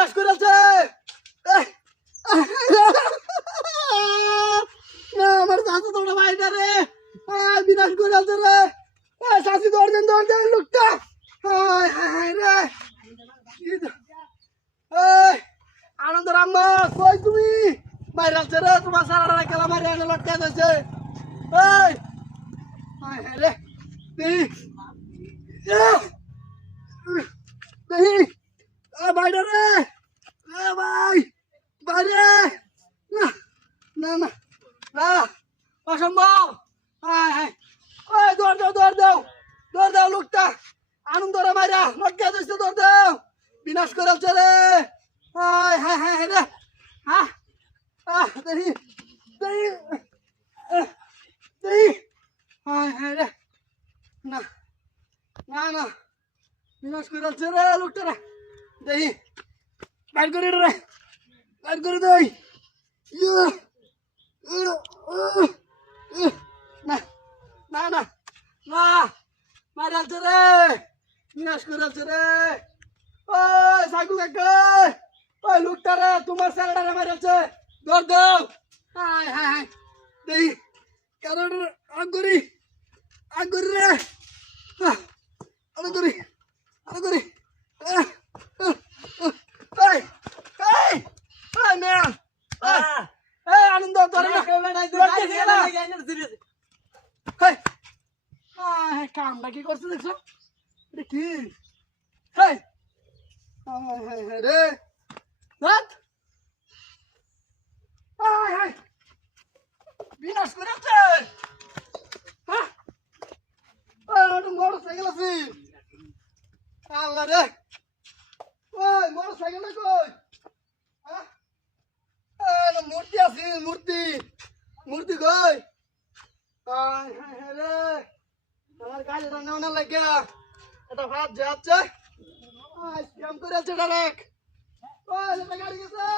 বিনাশ করেছে। আমার চাচা তোমরা ভাইটা রে বিনাশ করেছে রে। চাচি দৌড় দেন লোকটা। রে আনন্দ রাম কই তুমি মারি আছে রে, তোমার সারা খেলা মারি আনে লটকে দিয়েছে। রে বাইরে রে ভাই বাইরে না না না না অসম্ভব। দৌড় দাও লোকটা আনন্দ রে মাইরা লটকে দিয়েছে। দৌড় দাও বিনাশ করেছে রে। রে দেখি দেখি দেখি রে না না না বিনাশ করেছে রে লোকটা রে। দেখি বাইর করে রে বাইর করে দেই। না না না না মারালছে রে বিনাশ করেছে রে। ওই সাইকু কাকা ওই লোকটা রে তোমার স্যারেরা রে মারালছে। দৌড় দাও। দেখি কারণ আগুরি রে আগুরি আনন্দ কামটা কি করছে দেখছো কি রে বিনাশ করেছে। মোটর সাইকেল আছে আল্লাহ রে। ওই মোটর সাইকেলটা কই? মূর্তি আছে মূর্তি কই? রে আমার গাড়ি রান্না লাগে এটা ভাত যাচ্ছে স্ক্যাম করেছে ডাইরেক্ট। ওই গাড়ি গেছে